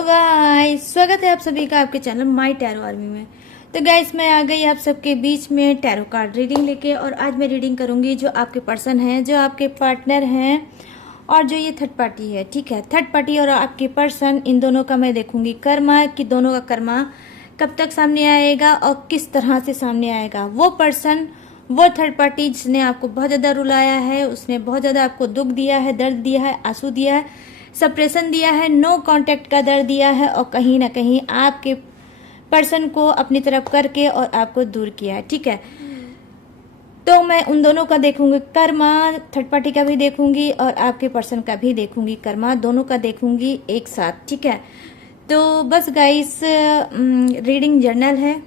Hello guys, स्वागत है आप सभी का आपके चैनल माय टैरो आर्मी में। तो गाइस, मैं आ गई आप सबके बीच में टैरो कार्ड रीडिंग लेके। और आज मैं रीडिंग करूंगी जो आपके पर्सन हैं, जो आपके पार्टनर हैं और जो ये थर्ड पार्टी है। ठीक है, थर्ड पार्टी और आपके पर्सन, इन दोनों का मैं देखूंगी कर्मा कि दोनों का कर्मा कब तक सामने आएगा और किस तरह से सामने आएगा। वो पर्सन, वो थर्ड पार्टी जिसने आपको बहुत ज़्यादा रुलाया है, उसने बहुत ज़्यादा आपको दुख दिया है, दर्द दिया है, आंसू दिया है, सप्रेशन दिया है, नो कांटेक्ट का दर्द दिया है और कहीं ना कहीं आपके पर्सन को अपनी तरफ करके और आपको दूर किया है। ठीक है, तो मैं उन दोनों का देखूंगी कर्मा, थर्ड पार्टी का भी देखूंगी और आपके पर्सन का भी देखूंगी कर्मा, दोनों का देखूंगी एक साथ। ठीक है, तो बस गाइस, रीडिंग जर्नल है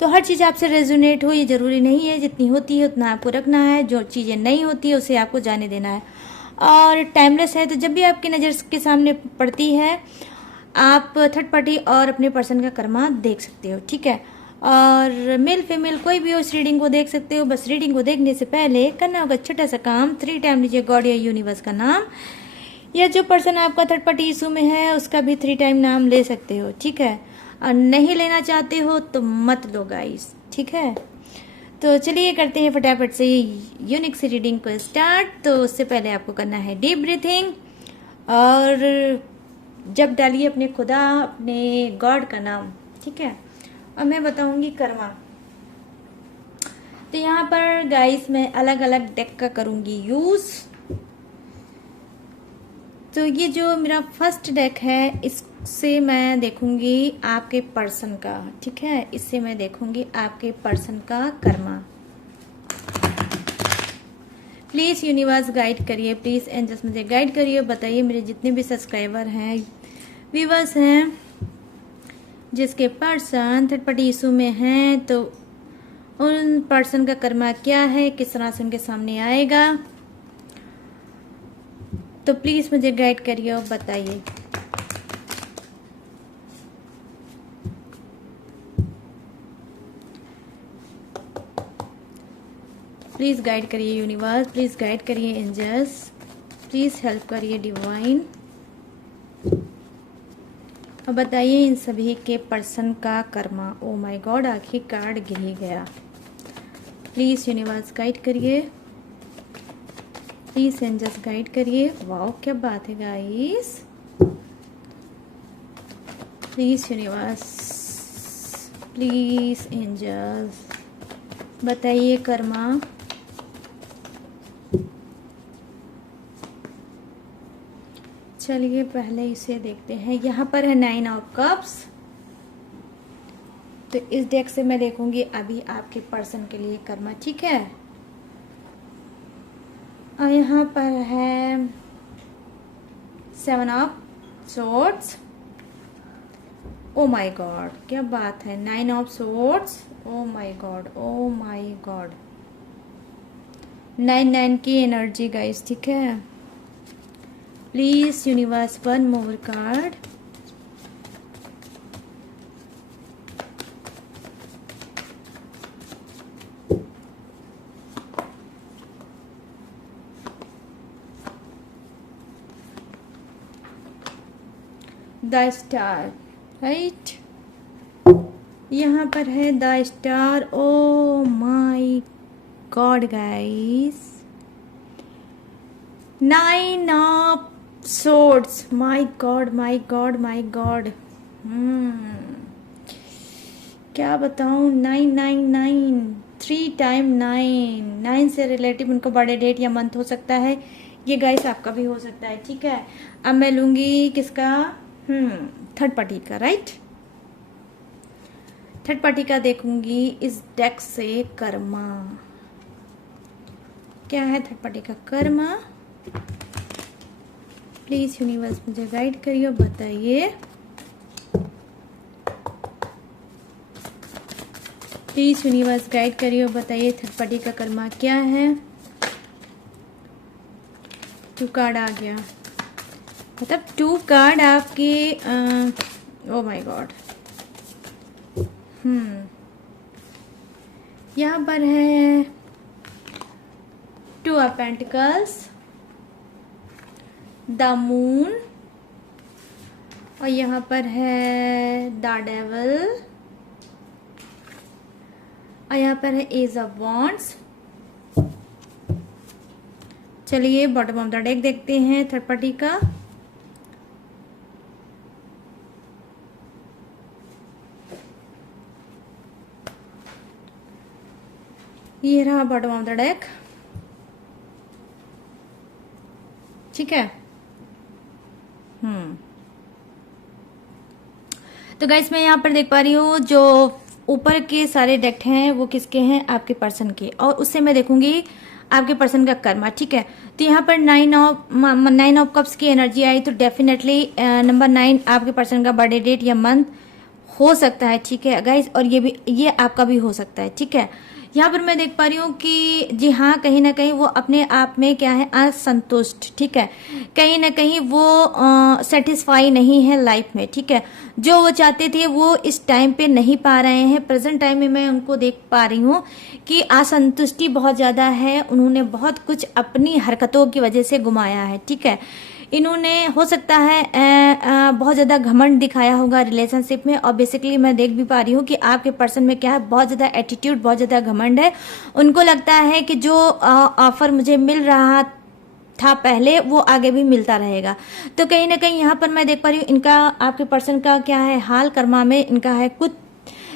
तो हर चीज़ आपसे रेजोनेट हो ये ज़रूरी नहीं है। जितनी होती है उतना आपको रखना है, जो चीज़ें नहीं होती है उसे आपको जाने देना है। और टाइमलेस है, तो जब भी आपकी नज़र के सामने पड़ती है आप थर्ड पार्टी और अपने पर्सन का कर्मा देख सकते हो। ठीक है, और मेल फीमेल कोई भी हो इस रीडिंग को देख सकते हो। बस रीडिंग को देखने से पहले करना होगा छोटा सा काम, 3 टाइम लीजिए गॉड या यूनिवर्स का नाम, या जो पर्सन आपका थर्ड पार्टी इशू में है उसका भी 3 टाइम नाम ले सकते हो। ठीक है, और नहीं लेना चाहते हो तो मत लो गाइस। ठीक है, तो चलिए करते हैं फटाफट से यूनिक सी रीडिंग को स्टार्ट। तो उससे पहले आपको करना है डीप ब्रीथिंग और जब डालिए अपने खुदा, अपने गॉड का नाम। ठीक है, और मैं बताऊंगी कर्मा। तो यहाँ पर गाइस मैं अलग अलग डेक का करूंगी यूज। तो ये जो मेरा फर्स्ट डेक है इससे मैं देखूंगी आपके पर्सन का। ठीक है, इससे मैं देखूंगी आपके पर्सन का कर्मा। प्लीज़ यूनिवर्स गाइड करिए, प्लीज़ एंजल्स मुझे गाइड करिए। बताइए मेरे जितने भी सब्सक्राइबर हैं, व्यूवर्स हैं, जिसके पर्सन थर्ड पार्टी इशू में हैं, तो उन पर्सन का कर्मा क्या है, किस तरह से उनके सामने आएगा। तो प्लीज़ मुझे गाइड करिए और बताइए। प्लीज़ गाइड करिए यूनिवर्स, प्लीज़ गाइड करिए एंजल्स, प्लीज़ हेल्प करिए डिवाइन। अब बताइए इन सभी के पर्सन का कर्मा। ओ माय गॉड, आखिरी कार्ड गिर ही गया। प्लीज़ यूनिवर्स गाइड करिए, प्लीज़ एंजल्स गाइड करिए। वाओ, क्या बात है guys. Please universe, please angels बताइए कर्मा। चलिए पहले इसे देखते हैं। यहाँ पर है 9 ऑफ कप्स। तो इस डेक से मैं देखूंगी अभी आपके पर्सन के लिए कर्मा। ठीक है, और यहाँ पर है 7 of swords. O my God, क्या बात है। 9 of swords, O my God, O my God. 9 की एनर्जी गाइस। ठीक है, please universe 1 more card. The star, right, यहाँ पर है the star. O my God guys, 9 of swords. My God, my God, my God. क्या बताऊं, 999, 3 time 9। 9 से relative उनका बर्थडे डेट या मंथ हो सकता है। ये गाइस आपका भी हो सकता है। ठीक है, अब मैं लूंगी किसका, थर्ड पार्टी का, राइट। थर्ड पार्टी का देखूंगी इस डेक से कर्मा। क्या है थर्ड पार्टी का कर्मा। प्लीज यूनिवर्स मुझे गाइड करिए और बताइए। प्लीज यूनिवर्स गाइड करिए और बताइए थर्ड पार्टी का कर्मा क्या है। 2 कार्ड आ गया, मतलब 2 कार्ड आपके। ओ माय गॉड, यहाँ पर है 2 ऑफ पेंटिकल्स, द मून, और यहाँ पर है द डेविल, और यहाँ पर है एज ऑफ वॉन्ड्स। चलिए बॉटम ऑफ द डेक देखते हैं थर्ड पार्टी का। ये रहा बॉटम ऑफ द डेक, ठीक है। तो गाइस मैं यहाँ पर देख पा रही हूँ जो ऊपर के सारे डेक हैं वो किसके हैं, आपके पर्सन के, और उससे मैं देखूंगी आपके पर्सन का कर्मा, ठीक है। तो यहाँ पर 9 ऑफ कप्स की एनर्जी आई, तो डेफिनेटली नंबर 9 आपके पर्सन का बर्थडे डेट या मंथ हो सकता है, ठीक है गाइस, और ये आपका भी हो सकता है, ठीक है। यहाँ पर मैं देख पा रही हूँ कि जी हाँ, कहीं ना कहीं वो अपने आप में क्या है, असंतुष्ट, ठीक है। कहीं ना कहीं वो सेटिस्फाई नहीं है लाइफ में, ठीक है। जो वो चाहते थे वो इस टाइम पे नहीं पा रहे हैं। प्रेजेंट टाइम में मैं उनको देख पा रही हूँ कि असंतुष्टि बहुत ज़्यादा है। उन्होंने बहुत कुछ अपनी हरकतों की वजह से गुमाया है, ठीक है। इन्होंने हो सकता है बहुत ज़्यादा घमंड दिखाया होगा रिलेशनशिप में, और बेसिकली मैं देख भी पा रही हूँ कि आपके पर्सन में क्या है, बहुत ज़्यादा एटीट्यूड, बहुत ज़्यादा घमंड है। उनको लगता है कि जो ऑफर मुझे मिल रहा था पहले वो आगे भी मिलता रहेगा। तो कहीं ना कहीं यहाँ पर मैं देख पा रही हूँ इनका, आपके पर्सन का क्या है हाल, कर्मा में इनका है कुछ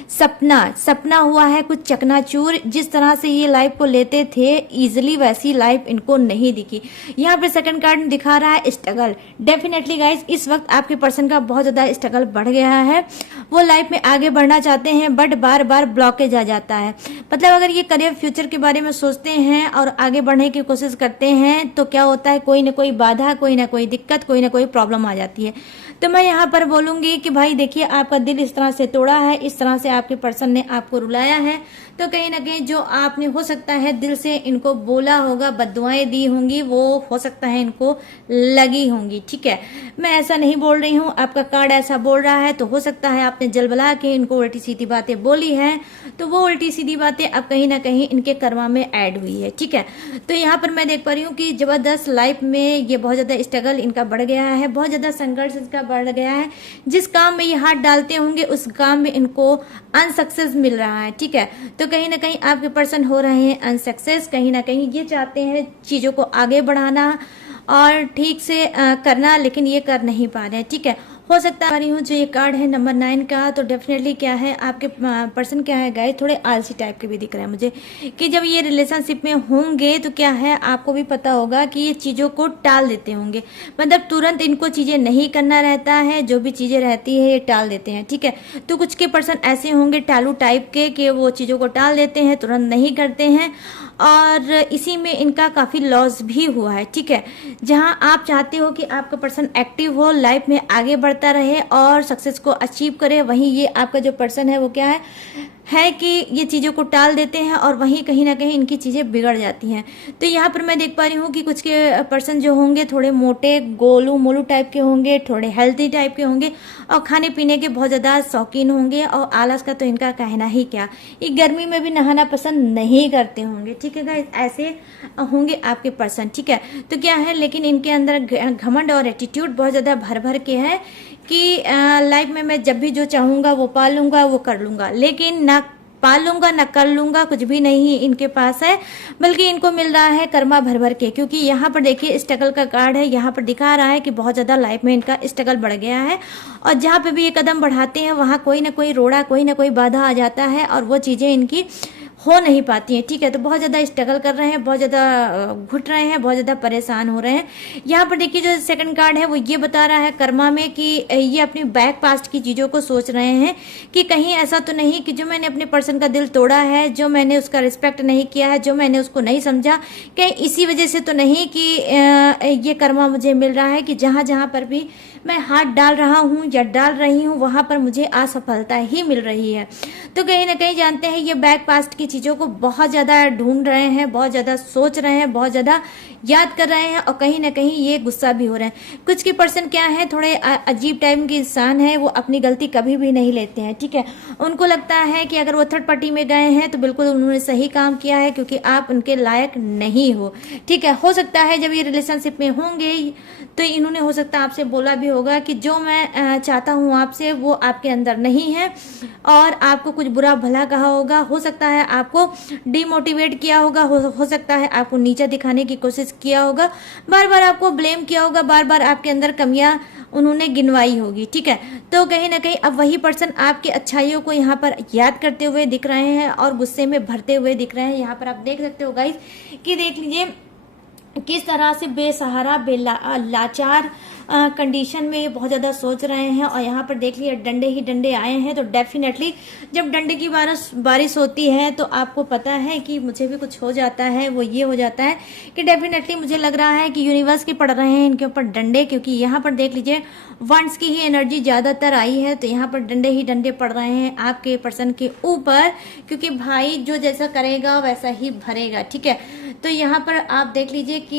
सपना हुआ है, कुछ चकनाचूर। जिस तरह से ये लाइफ को लेते थे इजिली, वैसी लाइफ इनको नहीं दिखी। यहाँ पे सेकंड कार्ड दिखा रहा है स्ट्रगल। डेफिनेटली गाइस इस वक्त आपके पर्सन का बहुत ज्यादा स्ट्रगल बढ़ गया है। वो लाइफ में आगे बढ़ना चाहते हैं बट बार बार ब्लॉकेज आ जाता है। मतलब अगर ये करियर फ्यूचर के बारे में सोचते हैं और आगे बढ़ने की कोशिश करते हैं तो क्या होता है, कोई ना कोई बाधा, कोई ना कोई दिक्कत, कोई ना कोई प्रॉब्लम आ जाती है। तो मैं यहाँ पर बोलूंगी कि भाई देखिए, आपका दिल इस तरह से तोड़ा है, इस तरह से आपके पर्सन ने आपको रुलाया है, तो कहीं ना कहीं जो आपने हो सकता है दिल से इनको बोला होगा, बद्दुआएं दी होंगी, वो हो सकता है इनको लगी होंगी, ठीक है। मैं ऐसा नहीं बोल रही हूँ, आपका कार्ड ऐसा बोल रहा है, तो हो सकता है आपने जलबला के इनको उल्टी सीधी बातें बोली हैं, तो वो उल्टी सीधी बातें अब कहीं ना कहीं इनके कर्मा में ऐड हुई है, ठीक है। तो यहाँ पर मैं देख पा रही हूँ कि जबरदस्त लाइफ में ये बहुत ज्यादा स्ट्रगल इनका बढ़ गया है, बहुत ज्यादा संघर्ष इसका बढ़ गया है। जिस काम में ये हाथ डालते होंगे उस काम में इनको अनसक्सेस मिल रहा है, ठीक है। तो कहीं ना कहीं आपके पर्सन हो रहे हैं अनसक्सेस। कहीं ना कहीं ये चाहते हैं चीजों को आगे बढ़ाना और ठीक से करना, लेकिन ये कर नहीं पा रहे हैं, ठीक है। हो सकता है हूँ जो ये कार्ड है नंबर 9 का, तो डेफिनेटली क्या है, आपके पर्सन क्या है गाइस, थोड़े आलसी टाइप के भी दिख रहे हैं मुझे, कि जब ये रिलेशनशिप में होंगे तो क्या है, आपको भी पता होगा कि ये चीज़ों को टाल देते होंगे। मतलब तुरंत इनको चीज़ें नहीं करना रहता है, जो भी चीज़ें रहती है ये टाल देते हैं, ठीक है। तो कुछ के पर्सन ऐसे होंगे टालू टाइप के कि वो चीज़ों को टाल देते हैं, तुरंत नहीं करते हैं, और इसी में इनका काफ़ी लॉस भी हुआ है, ठीक है। जहां आप चाहते हो कि आपका पर्सन एक्टिव हो, लाइफ में आगे बढ़ता रहे और सक्सेस को अचीव करे, वहीं ये आपका जो पर्सन है वो क्या है कि ये चीज़ों को टाल देते हैं और वहीं कहीं ना कहीं इनकी चीज़ें बिगड़ जाती हैं। तो यहाँ पर मैं देख पा रही हूँ कि कुछ के पर्सन जो होंगे थोड़े मोटे गोलू मोलू टाइप के होंगे, थोड़े हेल्थी टाइप के होंगे, और खाने पीने के बहुत ज़्यादा शौकीन होंगे, और आलस का तो इनका कहना ही क्या, ये गर्मी में भी नहाना पसंद नहीं करते होंगे, ठीक है गाइस। ऐसे होंगे आपके पर्सन, ठीक है। तो क्या है, लेकिन इनके अंदर घमंड और एटीट्यूड बहुत ज़्यादा भर भर के है कि लाइफ में मैं जब भी जो चाहूँगा वो पा लूँगा, वो कर लूँगा, लेकिन ना पा लूँगा ना कर लूँगा, कुछ भी नहीं इनके पास है, बल्कि इनको मिल रहा है कर्मा भर भर के। क्योंकि यहाँ पर देखिए स्ट्रगल का कार्ड है, यहाँ पर दिखा रहा है कि बहुत ज़्यादा लाइफ में इनका स्ट्रगल बढ़ गया है, और जहाँ पे भी ये कदम बढ़ाते हैं वहाँ कोई ना कोई रोड़ा, कोई ना कोई बाधा आ जाता है, और वो चीज़ें इनकी हो नहीं पाती हैं, ठीक है। तो बहुत ज़्यादा स्ट्रगल कर रहे हैं, बहुत ज़्यादा घुट रहे हैं, बहुत ज़्यादा परेशान हो रहे हैं। यहाँ पर देखिए जो सेकंड कार्ड है वो ये बता रहा है कर्मा में कि ये अपनी बैक पास्ट की चीज़ों को सोच रहे हैं कि कहीं ऐसा तो नहीं कि जो मैंने अपने पर्सन का दिल तोड़ा है, जो मैंने उसका रिस्पेक्ट नहीं किया है, जो मैंने उसको नहीं समझा, कहीं इसी वजह से तो नहीं कि ये कर्मा मुझे मिल रहा है कि जहाँ जहाँ पर भी मैं हाथ डाल रहा हूँ या डाल रही हूँ वहाँ पर मुझे असफलता ही मिल रही है। तो कहीं ना कहीं जानते हैं ये बैक पास्ट की चीज़ों को बहुत ज़्यादा ढूंढ रहे हैं, बहुत ज़्यादा सोच रहे हैं, बहुत ज़्यादा याद कर रहे हैं, और कहीं ना कहीं ये गुस्सा भी हो रहे हैं। कुछ के पर्सन क्या है, थोड़े अजीब टाइप के इंसान है, वो अपनी गलती कभी भी नहीं लेते हैं, ठीक है। उनको लगता है कि अगर वो थर्ड पार्टी में गए हैं तो बिल्कुल उन्होंने सही काम किया है, क्योंकि आप उनके लायक नहीं हो, ठीक है। हो सकता है जब ये रिलेशनशिप में होंगे तो इन्होंने हो सकता है आपसे बोला भी होगा कि जो मैं चाहता हूँ आपसे वो आपके अंदर नहीं है, और आपको कुछ बुरा भला कहा होगा, हो सकता है आपको डिमोटिवेट किया होगा, हो सकता है आपको नीचा दिखाने की कोशिश किया होगा, बार बार आपको ब्लेम किया होगा, बार बार आपके अंदर कमियां उन्होंने गिनवाई होगी, ठीक है। तो कहीं ना कहीं अब वही पर्सन आपकी अच्छाइयों को यहाँ पर याद करते हुए दिख रहे हैं और गुस्से में भरते हुए दिख रहे हैं। यहाँ पर आप देख सकते हो गाइस कि देख लीजिए किस तरह से बेसहारा लाचार कंडीशन में ये बहुत ज़्यादा सोच रहे हैं। और यहाँ पर देख लिया डंडे ही डंडे आए हैं, तो डेफिनेटली जब डंडे की बारिश होती है तो आपको पता है कि मुझे भी कुछ हो जाता है। वो ये हो जाता है कि डेफिनेटली मुझे लग रहा है कि यूनिवर्स के पड़ रहे हैं इनके ऊपर डंडे, क्योंकि यहाँ पर देख लीजिए वंस की ही एनर्जी ज़्यादातर आई है, तो यहाँ पर डंडे ही डंडे पड़ रहे हैं आपके पर्सन के ऊपर, क्योंकि भाई जो जैसा करेगा वैसा ही भरेगा, ठीक है। तो यहाँ पर आप देख लीजिए कि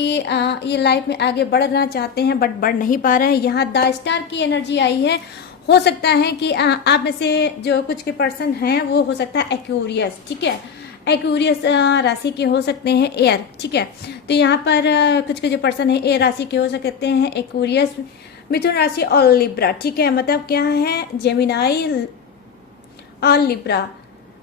ये लाइफ में आगे बढ़ना चाहते हैं बट बढ़ नहीं पा रहे हैं। यहाँ द स्टार की एनर्जी आई है। हो सकता है कि आप में से जो कुछ के पर्सन हैं वो हो सकता है एक्वेरियस, ठीक है, एक्वेरियस राशि के हो सकते हैं, एयर, ठीक है। तो यहाँ पर कुछ के जो पर्सन है एयर राशि के हो सकते हैं, एक्वेरियस, मिथुन राशि और लिब्रा, ठीक है। मतलब क्या है, जेमिनाई और लिब्रा,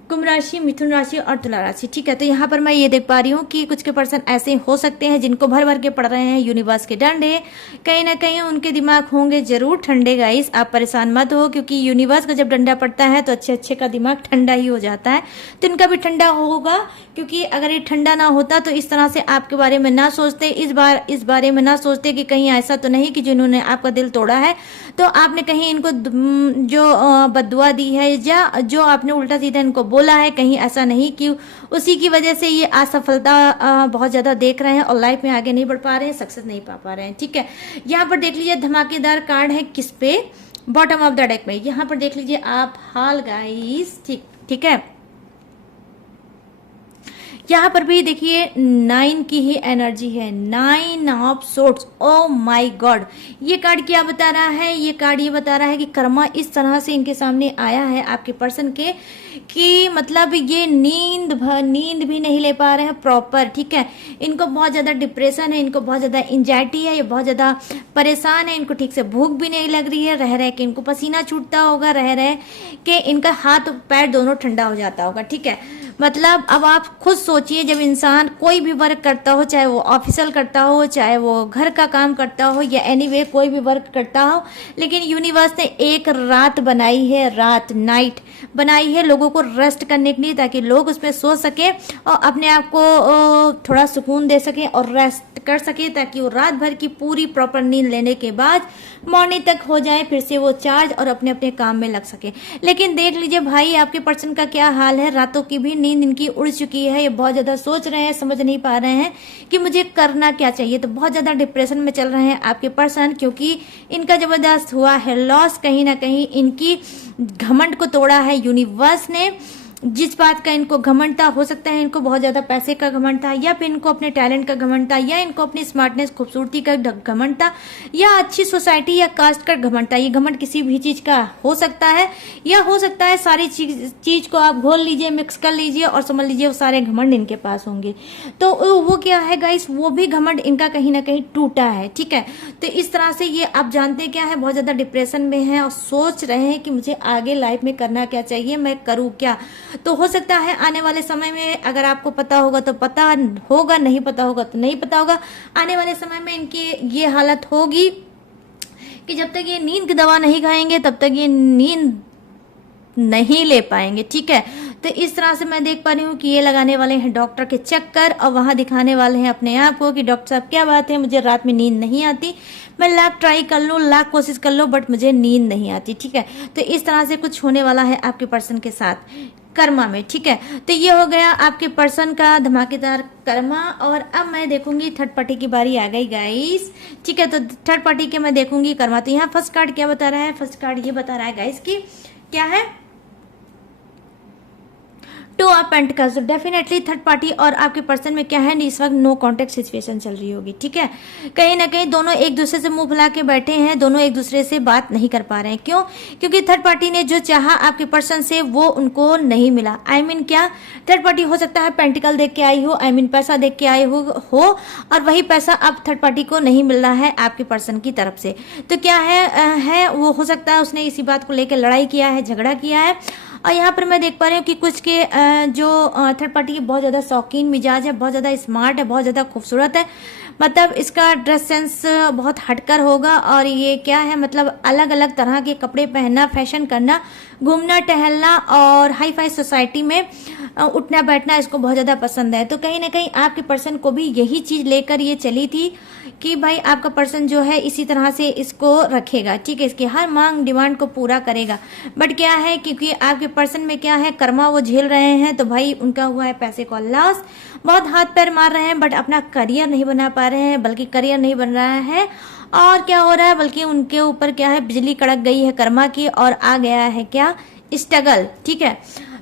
कुंभ राशि, मिथुन राशि और तुला राशि, ठीक है। तो यहाँ पर मैं ये देख पा रही हूँ कि कुछ के पर्सन ऐसे हो सकते हैं जिनको भर भर के पड़ रहे हैं यूनिवर्स के डंडे। कहीं ना कहीं उनके दिमाग होंगे जरूर ठंडे गाइस, आप परेशान मत हो, क्योंकि यूनिवर्स का जब डंडा पड़ता है तो अच्छे अच्छे का दिमाग ठंडा ही हो जाता है। तो इनका भी ठंडा होगा, क्योंकि अगर ये ठंडा ना होता तो इस तरह से आपके बारे में ना सोचते, इस बारे में ना सोचते कि कहीं ऐसा तो नहीं कि जिन्होंने आपका दिल तोड़ा है तो आपने कहीं इनको जो बद्दुआ दी है या जो आपने उल्टा सीधा इनको बोला है, कहीं ऐसा नहीं कि उसी की वजह से ये असफलता बहुत ज्यादा देख रहे हैं और लाइफ में आगे नहीं बढ़ पा रहे हैं, सक्सेस नहीं पा रहे हैं, ठीक है। यहाँ पर देख लीजिए धमाकेदार कार्ड है किस पे, बॉटम ऑफ द डेक में। यहाँ पर देख लीजिए आप हाल गाइस, ठीक है। यहाँ पर भी देखिए 9 की ही एनर्जी है, 9 of swords. O my God, ये कार्ड क्या बता रहा है, ये कार्ड ये बता रहा है कि कर्मा इस तरह से इनके सामने आया है आपके पर्सन के कि मतलब ये नींद भी नहीं ले पा रहे हैं प्रॉपर, ठीक है। इनको बहुत ज्यादा डिप्रेशन है, इनको बहुत ज्यादा एंजाइटी है, ये बहुत ज्यादा परेशान है, इनको ठीक से भूख भी नहीं लग रही है, रह के इनको पसीना छूटता होगा, रह के इनका हाथ पैर दोनों ठंडा हो जाता होगा, ठीक है। मतलब अब आप खुद सोचिए, जब इंसान कोई भी वर्क करता हो, चाहे वो ऑफिशियल करता हो, चाहे वो घर का काम करता हो या एनीवे कोई भी वर्क करता हो, लेकिन यूनिवर्स ने एक रात बनाई है, रात नाइट बनाई है लोगों को रेस्ट करने के लिए, ताकि लोग उसमें सो सके और अपने आप को थोड़ा सुकून दे सके और रेस्ट कर सके, ताकि वो रात भर की पूरी प्रॉपर नींद लेने के बाद मॉर्निंग तक हो जाए, फिर से वो चार्ज और अपने अपने काम में लग सके। लेकिन देख लीजिए भाई आपके पर्सन का क्या हाल है, रातों की भी नींद इनकी उड़ चुकी है, ये बहुत ज्यादा सोच रहे हैं, समझ नहीं पा रहे हैं कि मुझे करना क्या चाहिए। तो बहुत ज्यादा डिप्रेशन में चल रहे हैं आपके पर्सन, क्योंकि इनका जबरदस्त हुआ है लॉस, कहीं ना कहीं इनकी घमंड को तोड़ा है यूनिवर्स ने। जिस बात का इनको घमंड था, हो सकता है इनको बहुत ज्यादा पैसे का घमंड था, या फिर इनको अपने टैलेंट का घमंड था, या इनको अपनी स्मार्टनेस खूबसूरती का घमंड था, या अच्छी सोसाइटी या कास्ट का घमंड था। ये घमंड किसी भी चीज का हो सकता है, या हो सकता है सारी चीज को आप घोल लीजिए, मिक्स कर लीजिए और समझ लीजिए वो सारे घमंड इनके पास होंगे। तो वो क्या है गाइस, वो भी घमंड इनका कहीं ना कहीं टूटा है, ठीक है। तो इस तरह से ये आप जानते क्या है, बहुत ज्यादा डिप्रेशन में है और सोच रहे हैं कि मुझे आगे लाइफ में करना क्या चाहिए, मैं करूँ क्या। तो हो सकता है आने वाले समय में, अगर आपको पता होगा तो पता होगा, नहीं पता होगा तो नहीं पता होगा, आने वाले समय में इनकी ये हालत होगी कि जब तक ये नींद की दवा नहीं खाएंगे तब तक ये नींद नहीं ले पाएंगे, ठीक है। तो इस तरह से मैं देख पा रही हूँ कि ये लगाने वाले हैं डॉक्टर के चक्कर और वहां दिखाने वाले हैं अपने आप को कि डॉक्टर साहब क्या बात है, मुझे रात में नींद नहीं आती, मैं लाख ट्राई कर लूँ, लाख कोशिश कर लूँ, बट मुझे नींद नहीं आती, ठीक है। तो इस तरह से कुछ होने वाला है आपके पर्सन के साथ कर्मा में, ठीक है। तो ये हो गया आपके पर्सन का धमाकेदार कर्मा। और अब मैं देखूंगी थर्ड पार्टी की बारी आ गई गाइस, ठीक है। तो थर्ड पार्टी के मैं देखूंगी कर्मा। तो यहाँ फर्स्ट कार्ड क्या बता रहा है, फर्स्ट कार्ड ये बता रहा है गाइस कि क्या है, टू ऑफ पेंटिकल्स। तो डेफिनेटली थर्ड पार्टी और आपके पर्सन में क्या है, इस वक्त नो कॉन्टेक्ट सिचुएशन चल रही होगी, ठीक है। कहीं ना कहीं दोनों एक दूसरे से मुंह फुला के बैठे हैं, दोनों एक दूसरे से बात नहीं कर पा रहे हैं। क्यों? क्योंकि थर्ड पार्टी ने जो चाहा आपके पर्सन से वो उनको नहीं मिला। आई मीन क्या, थर्ड पार्टी हो सकता है पेंटिकल देख के आई हो, आई मीन पैसा देख के आई हो और वही पैसा अब थर्ड पार्टी को नहीं मिल रहा है आपके पर्सन की तरफ से। तो क्या है वो हो सकता है उसने इसी बात को लेकर लड़ाई किया है, झगड़ा किया है। और यहाँ पर मैं देख पा रही हूँ कि कुछ के जो थर्ड पार्टी की बहुत ज़्यादा शौकीन मिजाज है, बहुत ज़्यादा स्मार्ट है, बहुत ज़्यादा खूबसूरत है, मतलब इसका ड्रेस सेंस बहुत हटकर होगा। और ये क्या है, मतलब अलग अलग तरह के कपड़े पहनना, फैशन करना, घूमना टहलना और हाई फाई सोसाइटी में उठना बैठना इसको बहुत ज़्यादा पसंद है। तो कहीं ना कहीं आपके पर्सन को भी यही चीज़ लेकर ये चली थी कि भाई आपका पर्सन जो है इसी तरह से इसको रखेगा, ठीक है, इसकी हर मांग डिमांड को पूरा करेगा। बट क्या है, क्योंकि आपके पर्सन में क्या है, कर्मा वो झेल रहे हैं, तो भाई उनका हुआ है पैसे का लॉस, बहुत हाथ पैर मार रहे हैं, बट अपना करियर नहीं बना पा रहे हैं, बल्कि करियर नहीं बन रहा है। और क्या हो रहा है, बल्कि उनके ऊपर क्या है, बिजली कड़क गई है कर्मा की और आ गया है क्या, स्ट्रगल, ठीक है।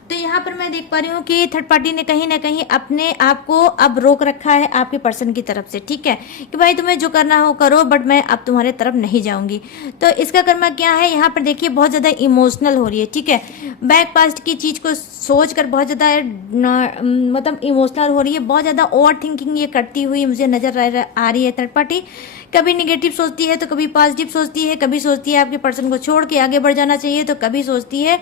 तो यहाँ पर मैं देख पा रही हूँ कि थर्ड पार्टी ने कहीं ना कहीं अपने आप को अब रोक रखा है आपके पर्सन की तरफ से, ठीक है, कि भाई तुम्हें जो करना हो करो, बट मैं अब तुम्हारे तरफ नहीं जाऊंगी। तो इसका कर्मा क्या है, यहाँ पर देखिए बहुत ज्यादा इमोशनल हो रही है, ठीक है, बैक पास्ट की चीज को सोच कर बहुत ज्यादा मतलब इमोशनल हो रही है, बहुत ज्यादा ओवर थिंकिंग ये करती हुई मुझे नजर आ रही है थर्ड पार्टी। कभी निगेटिव सोचती है तो कभी पॉजिटिव सोचती है, कभी सोचती है आपके पर्सन को छोड़ के आगे बढ़ जाना चाहिए, तो कभी सोचती है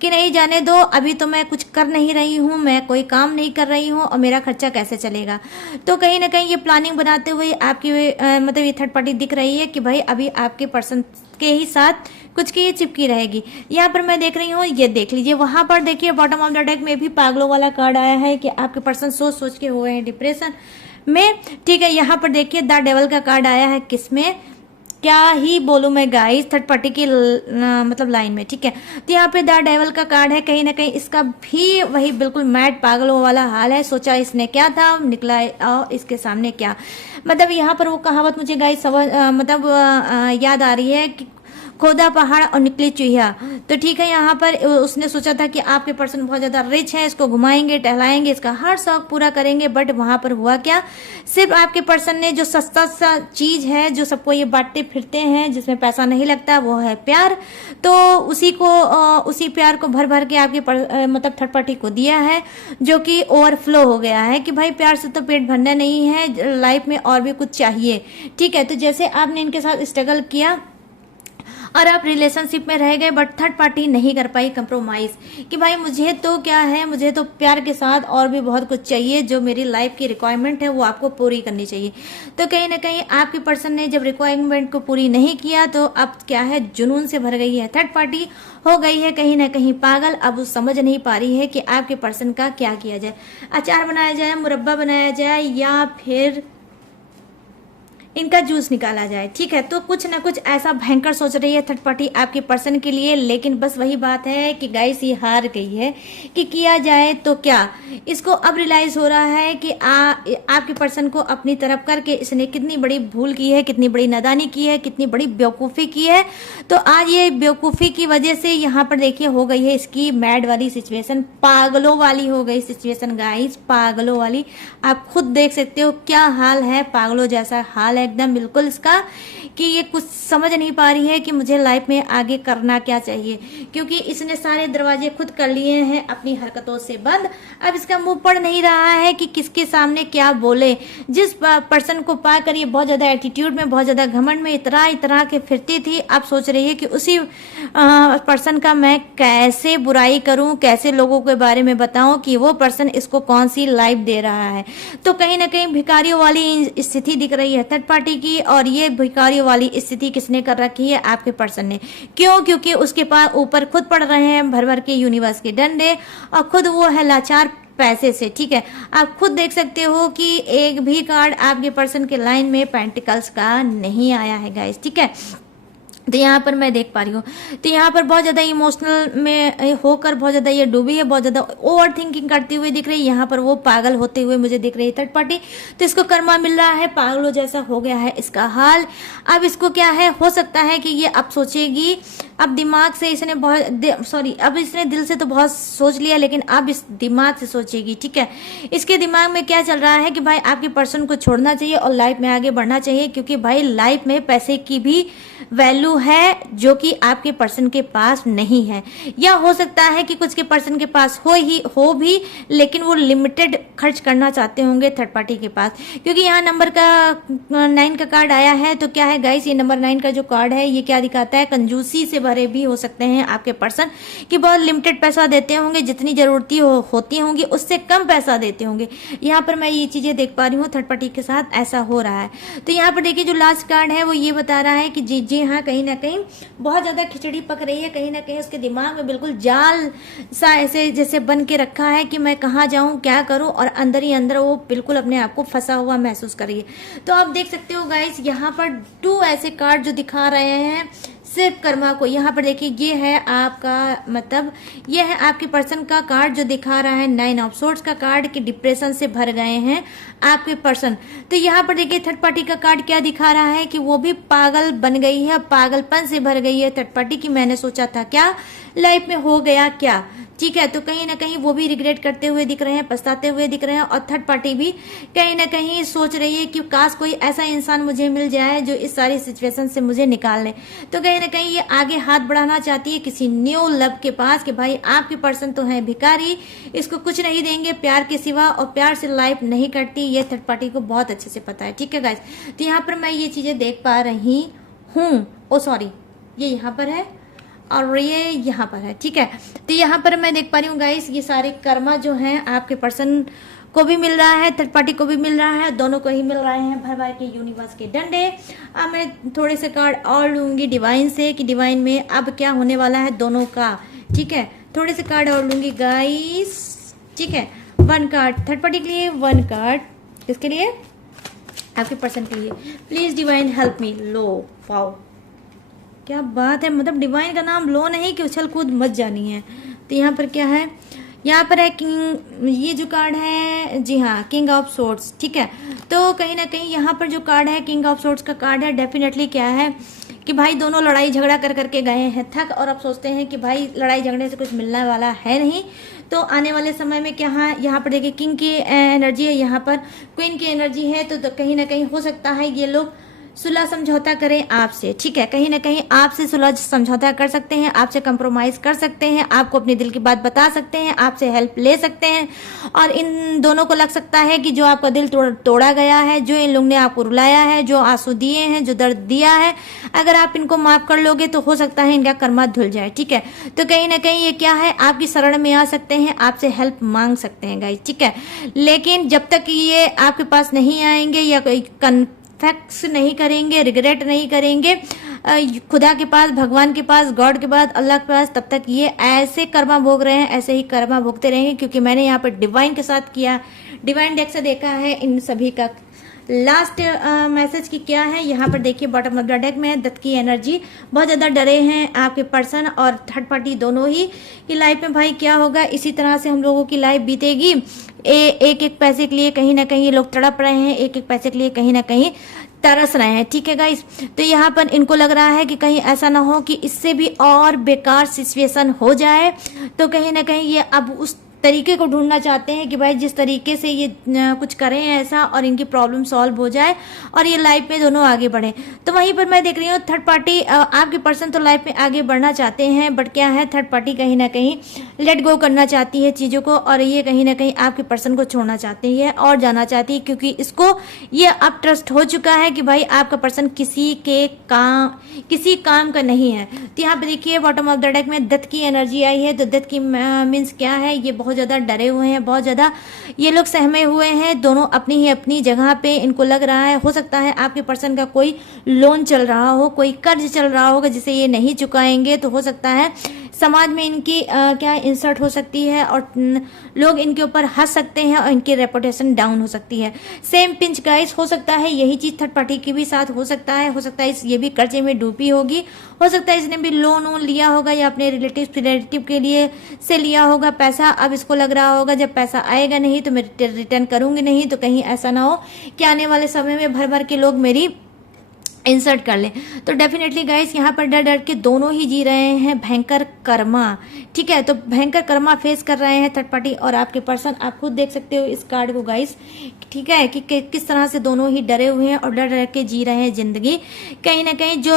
कि नहीं जाने दो, अभी तो मैं कुछ कर नहीं रही हूँ, मैं कोई काम नहीं कर रही हूँ और मेरा खर्चा कैसे चलेगा। तो कहीं ना कहीं ये प्लानिंग बनाते हुए आपकी मतलब ये थर्ड पार्टी दिख रही है कि भाई अभी आपके पर्सन के ही साथ कुछ की ये चिपकी रहेगी। यहाँ पर मैं देख रही हूँ, ये देख लीजिए, वहां पर देखिए बॉटम ऑफ द डेक में भी पागलों वाला कार्ड आया है कि आपके पर्सन सोच सोच के हुए हैं डिप्रेशन में, ठीक है। यहाँ पर देखिए द डेवल का कार्ड आया है, किसमें, क्या ही बोलूं मैं गाइस, थर्ड पार्टी की मतलब लाइन में, ठीक है। तो यहाँ पे द डेवल का कार्ड है, कहीं ना कहीं इसका भी वही बिल्कुल मैड पागलों वाला हाल है। सोचा इसने क्या था, निकला इसके सामने क्या, मतलब यहाँ पर वो कहावत मुझे गाइस याद आ रही है कि खोदा पहाड़ और निकली चूहिया। तो ठीक है, यहाँ पर उसने सोचा था कि आपके पर्सन बहुत ज्यादा रिच है, इसको घुमाएंगे टहलाएंगे, इसका हर शौक पूरा करेंगे, बट वहां पर हुआ क्या, सिर्फ आपके पर्सन ने जो सस्ता सा चीज है जो सबको ये बांटते फिरते हैं, जिसमें पैसा नहीं लगता, वो है प्यार। तो उसी प्यार को भर भर के आपके मतलब थर्ड पार्टी को दिया है, जो कि ओवरफ्लो हो गया है कि भाई प्यार से तो पेट भरना नहीं है, लाइफ में और भी कुछ चाहिए, ठीक है। तो जैसे आपने इनके साथ स्ट्रगल किया और आप रिलेशनशिप में रह गए, बट थर्ड पार्टी नहीं कर पाई कंप्रोमाइज कि भाई मुझे तो क्या है, मुझे तो प्यार के साथ और भी बहुत कुछ चाहिए, जो मेरी लाइफ की रिक्वायरमेंट है वो आपको पूरी करनी चाहिए। तो कहीं ना कहीं आपके पर्सन ने जब रिक्वायरमेंट को पूरी नहीं किया, तो अब क्या है, जुनून से भर गई है थर्ड पार्टी, हो गई है कहीं ना कहीं पागल। अब वो समझ नहीं पा रही है कि आपके पर्सन का क्या किया जाए, अचार बनाया जाए, मुरब्बा बनाया जाए, या फिर इनका जूस निकाला जाए, ठीक है। तो कुछ ना कुछ ऐसा भयंकर सोच रही है थर्ड पार्टी आपके पर्सन के लिए, लेकिन बस वही बात है कि गाइस ये हार गई है कि किया जाए तो क्या। इसको अब रियलाइज हो रहा है कि आपके पर्सन को अपनी तरफ करके इसने कितनी बड़ी भूल की है, कितनी बड़ी नादानी की है, कितनी बड़ी बेवकूफ़ी की है। तो आज ये बेवकूफ़ी की वजह से यहाँ पर देखिए हो गई है इसकी मैड वाली सिचुएशन, पागलों वाली हो गई सिचुएशन गाइस, पागलों वाली। आप खुद देख सकते हो क्या हाल है, पागलों जैसा हाल है एकदम बिल्कुल इसका, कि ये कुछ समझ नहीं पा रही है कि मुझे लाइफ में आगे करना क्या चाहिए, क्योंकि इसने सारे दरवाजे खुद कर लिए हैं अपनी हरकतों से बंद। अब इसका मुंह पड़ नहीं रहा है कि किसके सामने क्या बोले। जिस पर्सन को पाकर ये बहुत ज्यादा एटीट्यूड में, बहुत ज्यादा घमंड में इतरा के फिरती थी, अब सोच रही है कि उसी पर्सन का मैं कैसे बुराई करूं, कैसे लोगों के बारे में बताऊं कि वो पर्सन इसको कौन सी लाइफ दे रहा है। तो कहीं ना कहीं भिखारियों वाली स्थिति दिख रही है थर्ड पार्टी की, और ये भिखारियों वाली स्थिति किसने कर रखी है, आपके पर्सन ने। क्यों? क्योंकि उसके पास ऊपर खुद पड़ रहे हैं भर भर के यूनिवर्स के डंडे, और खुद वो है लाचार पैसे से, ठीक है। आप खुद देख सकते हो कि एक भी कार्ड आपके पर्सन के लाइन में पेंटिकल्स का नहीं आया है गाइस, ठीक है। तो यहाँ पर मैं देख पा रही हूँ, तो यहाँ पर बहुत ज़्यादा इमोशनल में होकर बहुत ज़्यादा ये डूबी है, बहुत ज़्यादा ओवर थिंकिंग करती हुई दिख रही है। यहाँ पर वो पागल होते हुए मुझे दिख रही है थर्ड पार्टी। तो इसको कर्मा मिल रहा है, पागलों जैसा हो गया है इसका हाल। अब इसको क्या है, हो सकता है कि ये अब सोचेगी, अब दिमाग से इसने अब इसने दिल से तो बहुत सोच लिया, लेकिन अब इस दिमाग से सोचेगी, ठीक है। इसके दिमाग में क्या चल रहा है कि भाई आपके पर्सन को छोड़ना चाहिए और लाइफ में आगे बढ़ना चाहिए, क्योंकि भाई लाइफ में पैसे की भी वैल्यू है जो कि आपके पर्सन के पास नहीं है। या हो सकता है कि कुछ के पर्सन के पास हो भी, लेकिन वो लिमिटेड खर्च करना चाहते होंगे थर्ड पार्टी के पास, क्योंकि यहाँ नंबर का 9 का कार्ड आया है। तो क्या है गाइस, ये नंबर 9 का जो कार्ड है ये क्या दिखाता है, कंजूसी से भरे भी हो सकते हैं आपके पर्सन, कि बहुत लिमिटेड पैसा देते होंगे, जितनी जरूरती होती होंगी उससे कम पैसा देते होंगे। यहाँ पर मैं ये चीजें देख पा रही हूँ, थर्ड पार्टी के साथ ऐसा हो रहा है। तो यहाँ पर देखिए जो लास्ट कार्ड है वो ये बता रहा है कि जी हाँ, कहीं ना कहीं बहुत ज्यादा खिचड़ी पक रही है, कहीं ना कहीं उसके दिमाग में बिल्कुल जाल सा ऐसे जैसे बन के रखा है कि मैं कहाँ जाऊं, क्या करूं, और अंदर ही अंदर वो बिल्कुल अपने आप को फंसा हुआ महसूस कर रही है। तो आप देख सकते हो गाइस, यहाँ पर 2 ऐसे कार्ड जो दिखा रहे हैं सिर्फ कर्मा को। यहाँ पर देखिए ये है आपका, मतलब ये है आपके पर्सन का कार्ड जो दिखा रहा है 9 ऑफ सोर्ड्स का कार्ड, कि डिप्रेशन से भर गए हैं आपके पर्सन। तो यहाँ पर देखिए थर्ड पार्टी का कार्ड क्या दिखा रहा है कि वो भी पागल बन गई है, पागलपन से भर गई है थर्ड पार्टी की। मैंने सोचा था क्या, लाइफ में हो गया क्या, ठीक है। तो कहीं ना कहीं वो भी रिग्रेट करते हुए दिख रहे हैं, पछताते हुए दिख रहे हैं, और थर्ड पार्टी भी कहीं ना कहीं सोच रही है कि काश कोई ऐसा इंसान मुझे मिल जाए जो इस सारी सिचुएशन से मुझे निकाल ले। तो कहीं ना कहीं ये आगे हाथ बढ़ाना चाहती है किसी न्यू लव के पास, कि भाई आपके पर्सन तो है भिखारी, इसको कुछ नहीं देंगे प्यार के सिवा, और प्यार से लाइफ नहीं कटती, ये थर्ड पार्टी को बहुत अच्छे से पता है, ठीक है गाइस। तो यहाँ पर मैं ये चीजें देख पा रही हूँ, ओ सॉरी, ये यहाँ पर है और ये यहाँ पर है, ठीक है। तो यहाँ पर मैं देख पा रही हूँ गाइस, ये सारे कर्मा जो हैं आपके पर्सन को भी मिल रहा है, थर्ड पार्टी को भी मिल रहा है, दोनों को ही मिल रहे हैं भर भर के यूनिवर्स के डंडे। अब मैं थोड़े से कार्ड और लूंगी डिवाइन से, कि डिवाइन में अब क्या होने वाला है दोनों का, ठीक है। थोड़े से कार्ड और लूंगी गाइस, ठीक है। 1 कार्ड थर्ड पार्टी के लिए, 1 कार्ड किसके लिए, आपके पर्सन के लिए। Please divine help me. Low wow, क्या बात है, मतलब डिवाइन का नाम लो नहीं कि उछल कूद मत जानी है। तो यहाँ पर क्या है, यहाँ पर है किंग, ये जो कार्ड है जी हाँ किंग ऑफ सोर्ड्स, ठीक है। तो कहीं ना कहीं यहाँ पर जो कार्ड है किंग ऑफ सोर्ड्स का कार्ड है, डेफिनेटली क्या है कि भाई दोनों लड़ाई झगड़ा कर करके गए हैं थक, और अब सोचते हैं कि भाई लड़ाई झगड़े से कुछ मिलने वाला है नहीं। तो आने वाले समय में क्या है, यहाँ पर देखिए किंग की एनर्जी है, यहाँ पर क्वीन की एनर्जी है। तो कहीं ना कहीं हो सकता है ये लोग सुलह समझौता करें आपसे, ठीक है। कहीं ना कहीं आपसे सुलह समझौता कर सकते हैं, आपसे कंप्रोमाइज कर सकते हैं, आपको अपने दिल की बात बता सकते हैं, आपसे हेल्प ले सकते हैं। और इन दोनों को लग सकता है कि जो आपका दिल तोड़ा गया है, जो इन लोग ने आपको रुलाया है, जो आंसू दिए हैं, जो दर्द दिया है, अगर आप इनको माफ कर लोगे तो हो सकता है इनका कर्मा धुल जाए, ठीक है। तो कहीं ना कहीं ये क्या है, आपकी शरण में आ सकते हैं, आपसे हेल्प मांग सकते हैं गाइस, ठीक है। लेकिन जब तक ये आपके पास नहीं आएंगे या कोई फैक्ट्स नहीं करेंगे, रिग्रेट नहीं करेंगे खुदा के पास, भगवान के पास, गॉड के पास, अल्लाह के पास, तब तक ये ऐसे कर्मा भोग रहे हैं, ऐसे ही कर्मा भोगते रहेंगे। क्योंकि मैंने यहाँ पर डिवाइन के साथ किया, डिवाइन डेक से देखा है इन सभी का लास्ट मैसेज की क्या है। यहाँ पर देखिए बॉटम ऑफ द डेक में दत्त की एनर्जी, बहुत ज़्यादा डरे हैं आपके पर्सन और थर्ड पार्टी दोनों ही कि लाइफ में भाई क्या होगा, इसी तरह से हम लोगों की लाइफ बीतेगी। एक एक पैसे के लिए कहीं ना कहीं ये लोग तड़प रहे हैं, एक एक पैसे के लिए कहीं ना कहीं तरस रहे हैं, ठीक है गाइस। तो यहाँ पर इनको लग रहा है कि कहीं ऐसा ना हो कि इससे भी और बेकार सिचुएशन हो जाए। तो कहीं ना कहीं ये अब उस तरीके को ढूंढना चाहते हैं कि भाई जिस तरीके से ये कुछ करें ऐसा और इनकी प्रॉब्लम सॉल्व हो जाए और ये लाइफ में दोनों आगे बढ़े। तो वहीं पर मैं देख रही हूँ थर्ड पार्टी, आपके पर्सन तो लाइफ में आगे बढ़ना चाहते हैं, बट क्या है थर्ड पार्टी कहीं ना कहीं लेट गो करना चाहती है चीज़ों को, और ये कहीं ना कहीं आपके पर्सन को छोड़ना चाहती है और जाना चाहती है, क्योंकि इसको ये अब ट्रस्ट हो चुका है कि भाई आपका पर्सन किसी काम का नहीं है। तो यहाँ पे देखिए बॉटम ऑफ द डेक में दत्त की एनर्जी आई है। तो दत्त की मीन्स क्या है, ये बहुत ज़्यादा डरे हुए हैं, बहुत ज़्यादा ये लोग सहमे हुए हैं, दोनों अपनी ही अपनी जगह पे। इनको लग रहा है हो सकता है आपके पर्सन का कोई लोन चल रहा हो, कोई कर्ज चल रहा होगा जिसे ये नहीं चुकाएंगे, तो हो सकता है समाज में इनकी क्या इंसर्ट हो सकती है और लोग इनके ऊपर हंस सकते हैं और इनकी रेपुटेशन डाउन हो सकती है। सेम पिंच गाइस, हो सकता है यही चीज थर्ड पार्टी के भी साथ हो सकता है ये भी कर्जे में डूबी होगी, हो सकता है इसने भी लोन वोन लिया होगा या अपने रिलेटिव के लिए से लिया होगा पैसा। अब इसको लग रहा होगा जब पैसा आएगा नहीं तो मैं रिटर्न करूंगी नहीं, तो कहीं ऐसा ना हो कि आने वाले समय में भर भर के लोग मेरी इंसर्ट कर लें। तो डेफिनेटली गाइस यहाँ पर डर डर के दोनों ही जी रहे हैं भयंकर कर्मा, ठीक है। तो भयंकर कर्मा फेस कर रहे हैं थर्ड पार्टी और आपके पर्सन। आप खुद देख सकते हो इस कार्ड को गाइस, ठीक है, कि किस तरह से दोनों ही डरे हुए हैं और डर डर के जी रहे हैं जिंदगी। कहीं ना कहीं जो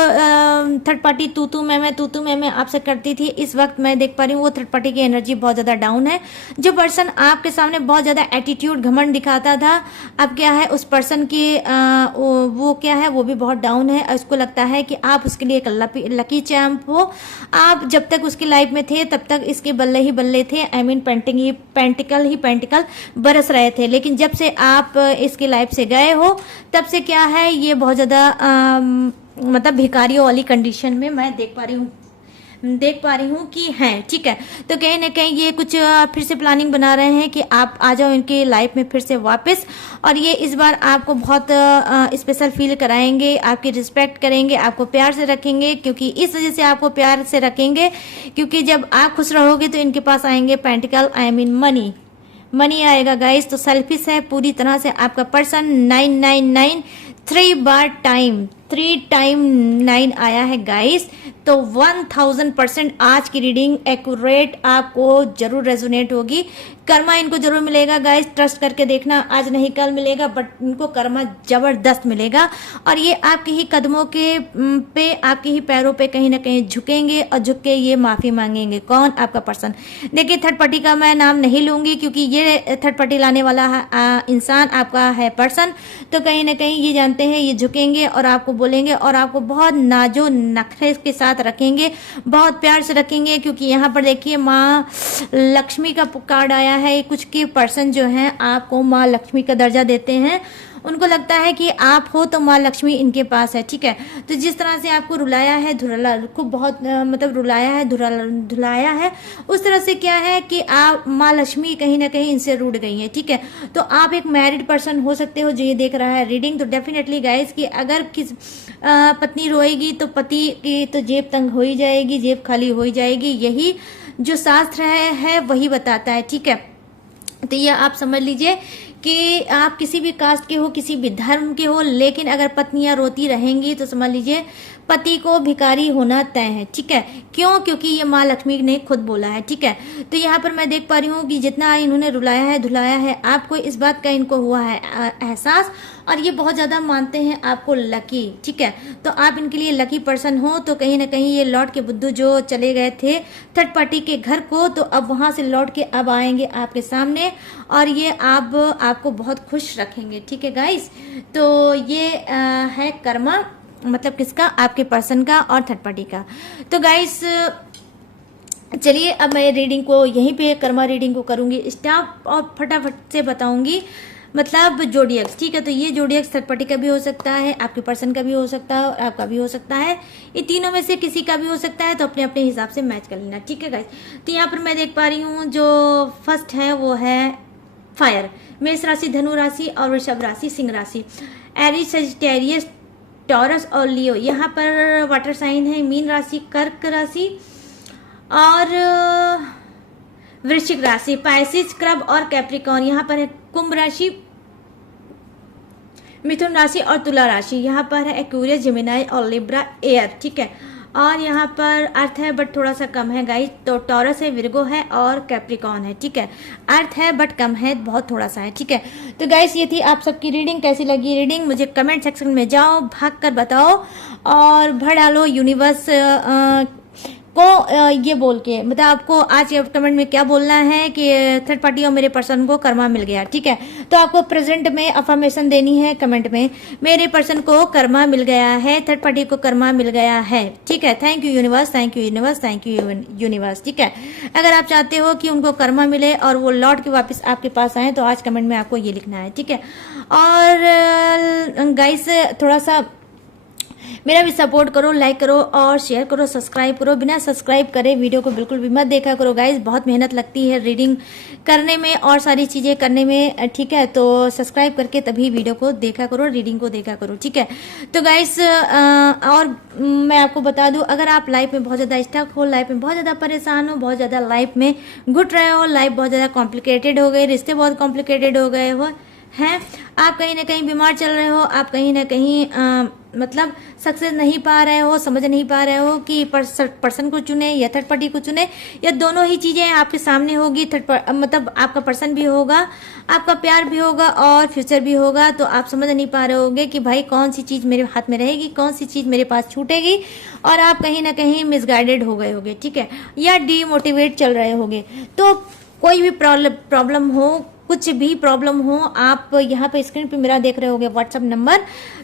थर्ड पार्टी तू तू मैं आपसे करती थी, इस वक्त मैं देख पा रही हूँ वो थर्ड पार्टी की एनर्जी बहुत ज्यादा डाउन है। जो पर्सन आपके सामने बहुत ज्यादा एटीट्यूड घमंड दिखाता था, अब क्या है उस पर्सन की वो क्या है वो भी बहुत डाउन है। उसको लगता है कि आप उसके लिए एक लकी चैम्प हो। आप जब तक उसकी लाइफ में थे तब तक इसके बल्ले ही बल्ले थे, आई मीन पेंटिकल बरस रहे थे। लेकिन जब से आप इसकी लाइफ से गए हो तब से क्या है ये बहुत ज्यादा मतलब भिखारियों वाली कंडीशन में मैं देख पा रही हूँ कि हैं, ठीक है। तो कहीं ना कहीं ये कुछ फिर से प्लानिंग बना रहे हैं कि आप आ जाओ इनकी लाइफ में फिर से वापस, और ये इस बार आपको बहुत स्पेशल फील कराएंगे, आपकी रिस्पेक्ट करेंगे, आपको प्यार से रखेंगे, क्योंकि इस वजह से आपको प्यार से रखेंगे क्योंकि जब आप खुश रहोगे तो इनके पास आएंगे पेंटिकल, आई मीन मनी आएगा गाइस। तो सेल्फिश है पूरी तरह से आपका पर्सन। 999 3 टाइम 9 आया है गाइस। तो 1000% आज की रीडिंग एक्यूरेट आपको जरूर रेजोनेट होगी। कर्मा इनको जरूर मिलेगा गाइस, ट्रस्ट करके देखना, आज नहीं कल मिलेगा, बट इनको कर्मा जबरदस्त मिलेगा। और ये आपके ही कदमों के पे, आपके ही पैरों पे कहीं ना कहीं झुकेंगे और झुक के ये माफी मांगेंगे। कौन? आपका पर्सन। देखिए थर्ड पार्टी का मैं नाम नहीं लूंगी क्योंकि ये थर्ड पार्टी लाने वाला इंसान आपका है पर्सन। तो कहीं ना कहीं ये जानते हैं ये झुकेंगे और आपको बोलेंगे और आपको बहुत नाजो नखरे के साथ रखेंगे, बहुत प्यार से रखेंगे। क्योंकि यहाँ पर देखिए माँ लक्ष्मी का कार्ड आया है। कुछ के पर्सन जो हैं आपको माँ लक्ष्मी का दर्जा देते हैं, उनको लगता है कि आप हो तो माँ लक्ष्मी इनके पास है, ठीक है। तो जिस तरह से आपको रुलाया है खूब बहुत मतलब रुलाया है धुलाया है, उस तरह से क्या है कि आप माँ लक्ष्मी कहीं ना कहीं इनसे रूठ गई है, ठीक है। तो आप एक मैरिड पर्सन हो सकते हो जो ये देख रहा है रीडिंग। तो डेफिनेटली गाइस कि अगर किस पत्नी रोएगी तो पति की तो जेब तंग हो ही जाएगी, जेब खाली हो ही जाएगी। यही जो शास्त्र है वही बताता है, ठीक है। तो ये आप समझ लीजिए कि आप किसी भी कास्ट के हो, किसी भी धर्म के हो, लेकिन अगर पत्नियां रोती रहेंगी तो समझ लीजिए पति को भिखारी होना तय है, ठीक है। क्यों? क्योंकि ये माँ लक्ष्मी ने खुद बोला है, ठीक है। तो यहाँ पर मैं देख पा रही हूँ कि जितना इन्होंने रुलाया है धुलाया है आपको, इस बात का इनको हुआ है एहसास, और ये बहुत ज्यादा मानते हैं आपको लकी, ठीक है। तो आप इनके लिए लकी पर्सन हो। तो कहीं ना कहीं ये लौट के बुद्धू जो चले गए थे थर्ड पार्टी के घर को, तो अब वहां से लौट के अब आएंगे आपके सामने और ये आपको बहुत खुश रखेंगे, ठीक है गाइस। तो ये है कर्मा, मतलब किसका? आपके पर्सन का और थर्ड पार्टी का। तो गाइस चलिए अब मैं रीडिंग को यहीं पे कर्मा रीडिंग को करूंगी स्टॉप और फटाफट से बताऊंगी मतलब जोडियक्स, ठीक है। तो ये जोडियक्स थर्ड पार्टी का भी हो सकता है, आपके पर्सन का भी हो सकता है और आपका भी हो सकता है। ये तीनों में से किसी का भी हो सकता है, तो अपने अपने हिसाब से मैच कर लेना, ठीक है गाइस। तो यहाँ पर मैं देख पा रही हूँ जो फर्स्ट है वो है फायर, मेष राशि, धनु राशि और वृषभ राशि, सिंह राशि, एरीज, सजिटेरियस, टॉरस और लियो। यहाँ पर वाटर साइन है मीन राशि, कर्क राशि और वृश्चिक राशि, पाइसिस, क्रब और कैप्रिकॉर्न। यहाँ पर है कुंभ राशि, मिथुन राशि और तुला राशि। यहाँ पर है एक्वेरियस, जेमिनाई और लिब्रा एयर, ठीक है। और यहाँ पर अर्थ है बट थोड़ा सा कम है गाइस। तो टॉरस है, विर्गो है और कैप्रिकॉर्न है, ठीक है। अर्थ है बट कम है, बहुत थोड़ा सा है, ठीक है। तो गाइस ये थी आप सबकी रीडिंग। कैसी लगी रीडिंग मुझे कमेंट सेक्शन में जाओ, भाग कर बताओ और भर डालो यूनिवर्स को ये बोल के, मतलब आपको आज कमेंट में क्या बोलना है कि थर्ड पार्टी और मेरे पर्सन को कर्मा मिल गया, ठीक है। तो आपको प्रेजेंट में अफर्मेशन देनी है कमेंट में, मेरे पर्सन को कर्मा मिल गया है, थर्ड पार्टी को कर्मा मिल गया है, ठीक है। Thank you universe, thank you universe, thank you universe, ठीक है। अगर आप चाहते हो कि उनको कर्मा मिले और वो लौट के वापस आपके पास आए तो आज कमेंट में आपको ये लिखना है, ठीक है। और गाइस थोड़ा सा मेरा भी सपोर्ट करो, लाइक करो और शेयर करो, सब्सक्राइब करो। बिना सब्सक्राइब करे वीडियो को बिल्कुल भी मत देखा करो गाइज, बहुत मेहनत लगती है रीडिंग करने में और सारी चीज़ें करने में, ठीक है। तो सब्सक्राइब करके तभी वीडियो को देखा करो, रीडिंग को देखा करो, ठीक है। तो गाइज और मैं आपको बता दूं, अगर आप लाइफ में बहुत ज़्यादा स्टक हो, लाइफ में बहुत ज़्यादा परेशान हो, बहुत ज़्यादा लाइफ में घुट रहे हो, लाइफ बहुत ज़्यादा कॉम्प्लिकेटेड हो गई, रिश्ते बहुत कॉम्प्लिकेटेड हो गए हो हैं, आप कहीं ना कहीं बीमार चल रहे हो, आप कहीं ना कहीं मतलब सक्सेस नहीं पा रहे हो, समझ नहीं पा रहे हो कि पर्सन को चुने या थर्ड पार्टी को चुने, या दोनों ही चीज़ें आपके सामने होगी। मतलब आपका पर्सन भी होगा, आपका प्यार भी होगा और फ्यूचर भी होगा। तो आप समझ नहीं पा रहे होगे कि भाई कौन सी चीज़ मेरे हाथ में रहेगी, कौन सी चीज़ मेरे पास छूटेगी, और आप कहीं ना कहीं मिसगाइडेड हो गए होगे, ठीक है, या डीमोटिवेट चल रहे होगे। तो कोई भी प्रॉब्लम हो, कुछ भी प्रॉब्लम हो, आप यहाँ पे स्क्रीन पे मेरा देख रहे होगे व्हाट्सअप नंबर,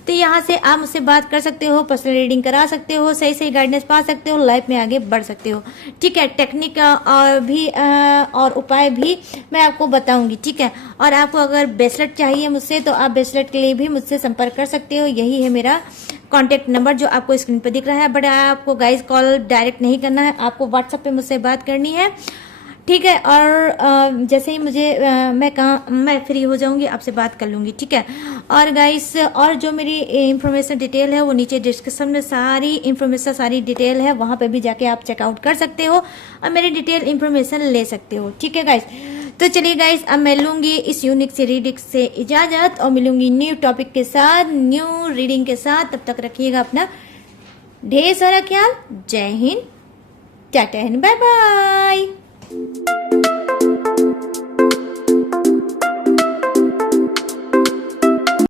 तो यहाँ से आप मुझसे बात कर सकते हो, पर्सनल रीडिंग करा सकते हो, सही सही गाइडेंस पा सकते हो, लाइफ में आगे बढ़ सकते हो, ठीक है। टेक्निक और भी और उपाय भी मैं आपको बताऊंगी, ठीक है। और आपको अगर ब्रेसलेट चाहिए मुझसे तो आप ब्रेसलेट के लिए भी मुझसे संपर्क कर सकते हो। यही है मेरा कॉन्टैक्ट नंबर जो आपको स्क्रीन पर दिख रहा है। बट आपको गाइज कॉल डायरेक्ट नहीं करना है, आपको व्हाट्सएप पे मुझसे बात करनी है, ठीक है। और जैसे ही मुझे मैं फ्री हो जाऊंगी आपसे बात कर लूंगी, ठीक है। और गाइस और जो मेरी इंफॉर्मेशन डिटेल है वो नीचे डिस्क्रिप्शन में सारी इंफॉर्मेशन, सारी डिटेल है, वहां पे भी जाके आप चेकआउट कर सकते हो और मेरी डिटेल इंफॉर्मेशन ले सकते हो, ठीक है गाइस। तो चलिए गाइस, अब मैं लूंगी इस यूनिक से रीडिंग से इजाजत और मिलूंगी न्यू टॉपिक के साथ, न्यू रीडिंग के साथ। तब तक रखिएगा अपना ढेर सारा ख्याल। जय Hind, tata and bye bye.